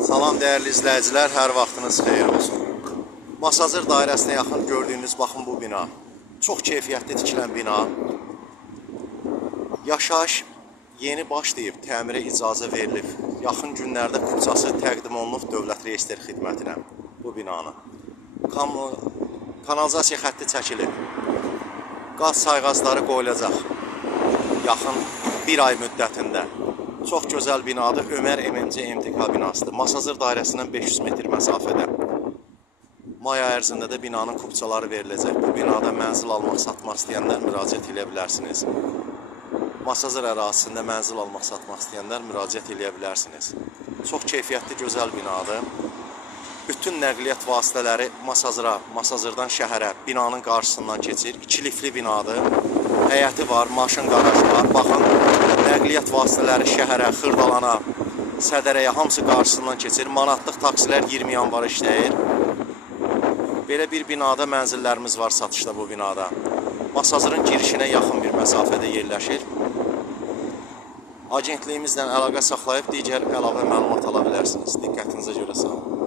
Salam dəyərli izləyicilər, hər vaxtınız xeyir olsun. Masazır dairəsinə yaxın gördüyünüz baxın bu bina. Çox keyfiyyətli tikilən bina. Yaşayış yeni başlayıb, təmirə icazə verilib. Yaxın günlərdə küçəsi təqdim olunub Dövlət Reyestr Xidmətinə bu binanın. Kanalizasiya xətti çəkilib. Qaz sayğacları qoyulacaq yaxın bir ay müddətində. Çox gözəl binadır. Ömər MMC MTK binasıdır. Masazır dairəsindən 500 metr məsafədə. May ayı ərzində də binanın kupçaları veriləcək. Bu binada mənzil almaq, satmaq istəyənlər müraciət edə bilərsiniz. Masazır ərazisində mənzil almaq, satmaq istəyənlər müraciət edə bilərsiniz. Çox keyfiyyətli, gözəl binadır. Bütün nəqliyyat vasitələri Masazıra, Masazırdan şəhərə, binanın qarşısından keçir. 2 liftli binadır. Həyəti var, maşın qarajı var. Baxın, nəqliyyat vasitələri şəhərə, Xırdalana, Sədərəyə hamısı qarşısından keçir. Manatlıq taksilər 20 yanvar işləyir. Belə bir binada mənzillərimiz var satışda bu binada. Masazırın girişinə yaxın bir məsafədə yerləşir. Agentliyimizlə əlaqə saxlayıb digər əlavə məlumat ala bilərsiniz. Diqqətinizə görə sağ olun.